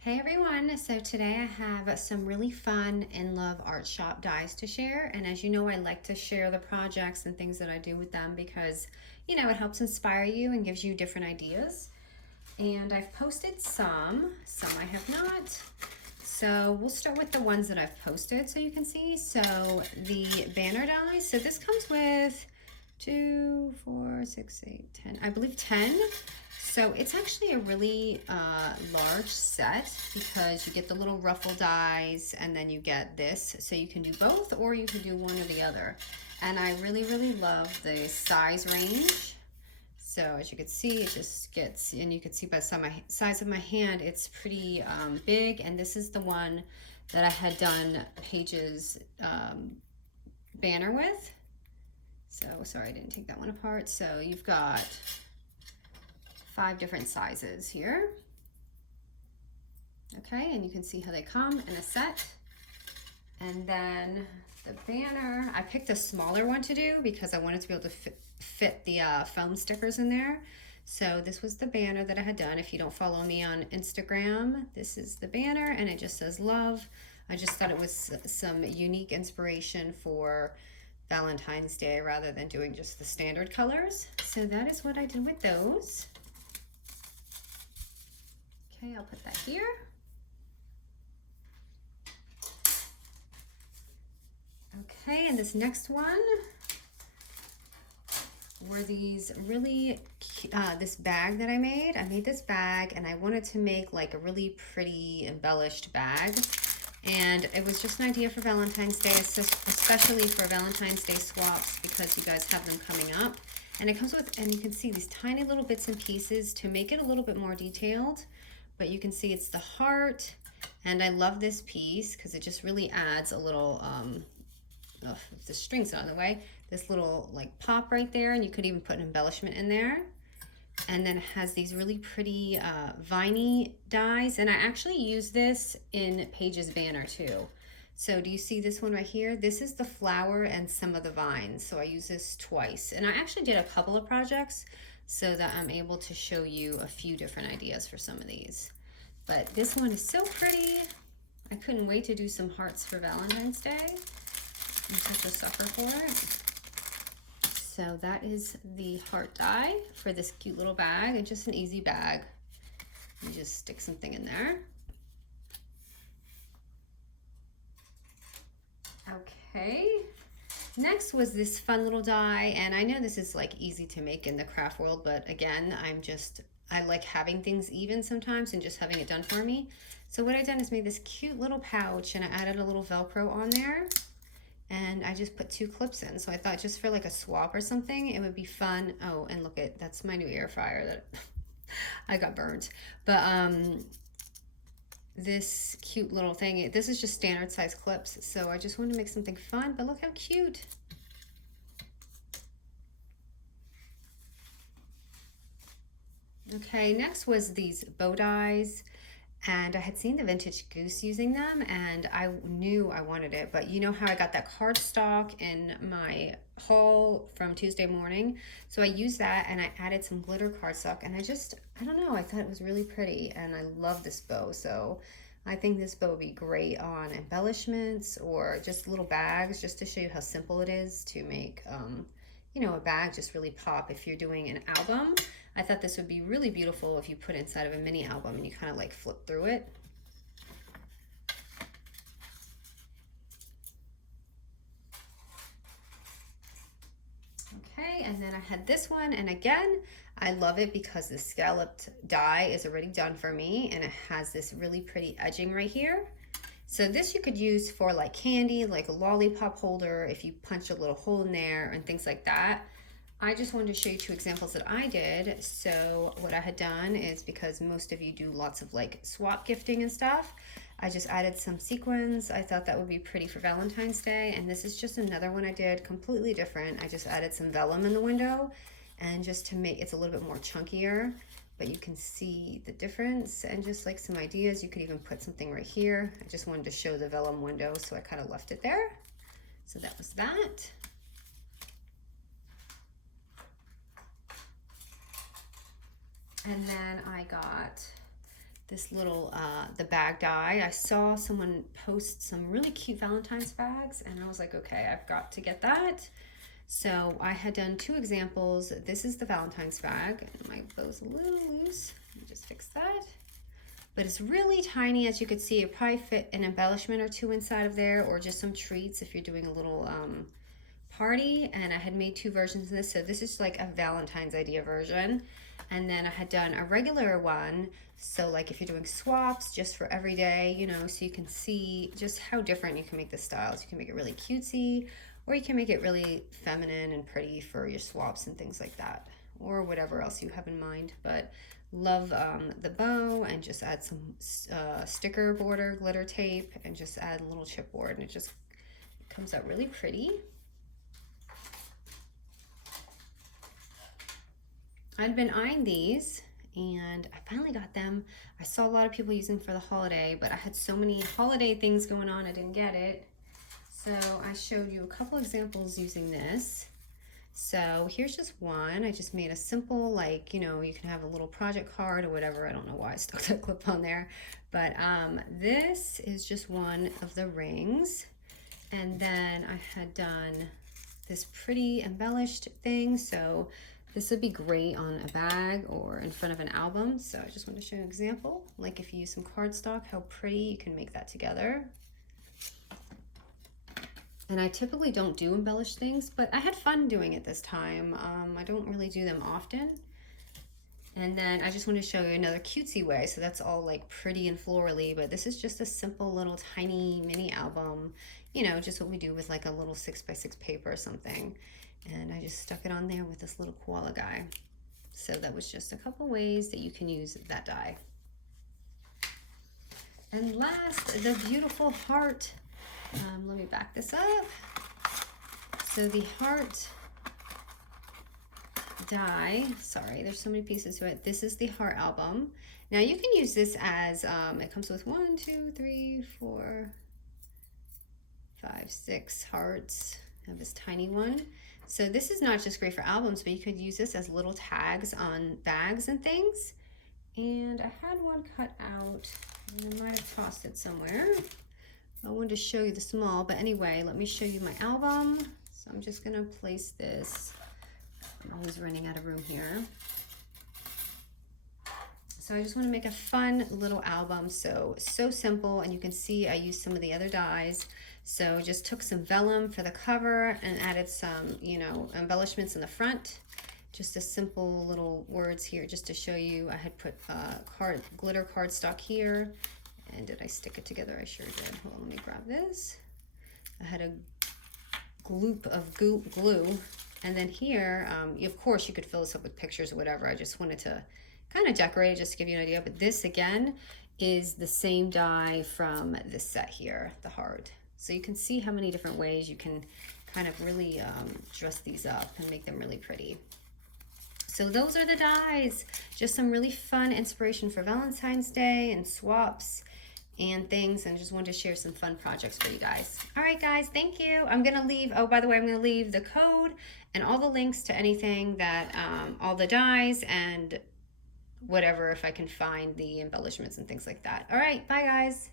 Hey everyone, so today I have some really fun Inloveartshop dies to share, and as you know I like to share the projects and things that I do with them because it helps inspire you and gives you different ideas. And I've posted some I have not. So we'll start with the ones that I've posted so you can see. So the banner dies, so this comes with 2, 4, 6, 8, 10, I believe 10. So it's actually a really large set because you get the little ruffle dies and then you get this. So you can do both or you can do one or the other. And I really, really love the size range. So as you can see, it just gets, and you can see by the size of my hand, it's pretty big. And this is the one that I had done Paige's banner with. So sorry, I didn't take that one apart. So you've got 5 different sizes here. Okay, and you can see how they come in a set. And then the banner, I picked a smaller one to do because I wanted to be able to fit the foam stickers in there. So this was the banner that I had done. If you don't follow me on Instagram, this is the banner and it just says love. I just thought it was some unique inspiration for Valentine's Day rather than doing just the standard colors. So that is what I did with those. Okay, I'll put that here. Okay, and this next one were these really, this bag that I made. I made this bag and I wanted to make like a really pretty embellished bag. And it was just an idea for Valentine's Day, especially for Valentine's Day swaps because you guys have them coming up. And it comes with, and you can see these tiny little bits and pieces to make it a little bit more detailed. But you can see it's the heart, and I love this piece because it just really adds a little, if the string's not in the way, this little like pop right there, and you could even put an embellishment in there. And then it has these really pretty viney dies, and I actually use this in Paige's banner too. So do you see this one right here? This is the flower and some of the vines, so I use this twice. And I actually did a couple of projects so that I'm able to show you a few different ideas for some of these. But this one is so pretty. I couldn't wait to do some hearts for Valentine's Day. I'm such a sucker for it. So that is the heart die for this cute little bag. It's just an easy bag. You just stick something in there. Okay. Next was this fun little die, and I know this is like easy to make in the craft world, but again, I like having things even sometimes and just having it done for me. So what I've done is made this cute little pouch and I added a little Velcro on there. And I just put 2 clips in. So I thought just for like a swap or something, it would be fun. Oh, and look that's my new air fryer that I got burnt. But this cute little thing, this is just standard size clips. So I just wanted to make something fun, but look how cute. Okay, next was these bow dies. And I had seen the Vintage Goose using them and I knew I wanted it, but you know how I got that cardstock in my haul from Tuesday morning? So I used that and I added some glitter cardstock and I don't know, I thought it was really pretty and I love this bow. So I think this bow would be great on embellishments or just little bags, just to show you how simple it is to make, a bag just really pop if you're doing an album. I thought this would be really beautiful if you put inside of a mini album and you kind of like flip through it. Okay, and then I had this one, and again, I love it because the scalloped die is already done for me and it has this really pretty edging right here. So this you could use for like candy, like a lollipop holder, if you punch a little hole in there and things like that. I just wanted to show you 2 examples that I did. So what I had done is, because most of you do lots of like swap gifting and stuff, I just added some sequins. I thought that would be pretty for Valentine's Day. And this is just another one I did completely different. I just added some vellum in the window and just to make it's a little bit more chunkier, but you can see the difference and just like some ideas. You could even put something right here. I just wanted to show the vellum window, so I kind of left it there. So that was that. And then I got this little, the bag die. I saw someone post some really cute Valentine's bags and I was like, okay, I've got to get that. So I had done 2 examples. This is the Valentine's bag, and my bow's a little loose. Let me just fix that. But it's really tiny, as you could see. It probably fit an embellishment or 2 inside of there, or just some treats if you're doing a little party. And I had made 2 versions of this. So this is like a Valentine's idea version. And then I had done a regular one. So like if you're doing swaps just for every day, you know, so you can see just how different you can make the styles. You can make it really cutesy, or you can make it really feminine and pretty for your swaps and things like that, or whatever else you have in mind. But love the bow, and just add some sticker border glitter tape, and just add a little chipboard, and it just comes out really pretty. I'd been eyeing these and I finally got them. I saw a lot of people using for the holiday, but I had so many holiday things going on I didn't get it. So I showed you a couple examples using this. So here's just one. I just made a simple, like, you know, you can have a little project card or whatever. I don't know why I stuck that clip on there. But this is just one of the rings. And then I had done this pretty embellished thing. So this would be great on a bag or in front of an album. So I just want to show you an example. Like if you use some cardstock, how pretty you can make that together. And I typically don't do embellished things, but I had fun doing it this time. I don't really do them often. And then I just want to show you another cutesy way. So that's all like pretty and florally, but this is just a simple little tiny mini album, you know, just what we do with like a little 6x6 paper or something. And I just stuck it on there with this little koala guy. So that was just a couple ways that you can use that die. And last, the beautiful heart. Let me back this up. So the heart die, sorry, there's so many pieces to it. This is the heart album. Now you can use this as, it comes with 1, 2, 3, 4, 5, 6 hearts. I have this tiny one. So this is not just great for albums, but you could use this as little tags on bags and things. And I had one cut out, and I might have tossed it somewhere. I wanted to show you the small, but anyway, let me show you my album. So I'm just gonna place this. I'm always running out of room here. So I just want to make a fun little album. So simple, and you can see I used some of the other dies. So just took some vellum for the cover and added some, you know, embellishments in the front. Just a simple little words here just to show you. I had put glitter cardstock here. And did I stick it together? I sure did. Hold on, let me grab this. I had a gloop of glue. And then here, of course, you could fill this up with pictures or whatever. I just wanted to kind of decorate it just to give you an idea. But this, again, is the same die from this set here, the heart. So you can see how many different ways you can kind of really dress these up and make them really pretty. So those are the dies. Just some really fun inspiration for Valentine's Day and swaps and things, and just wanted to share some fun projects for you guys. All right, guys, thank you. I'm gonna leave, oh, by the way, I'm gonna leave the code and all the links to anything that, all the dies and whatever, if I can find the embellishments and things like that. All right, bye, guys.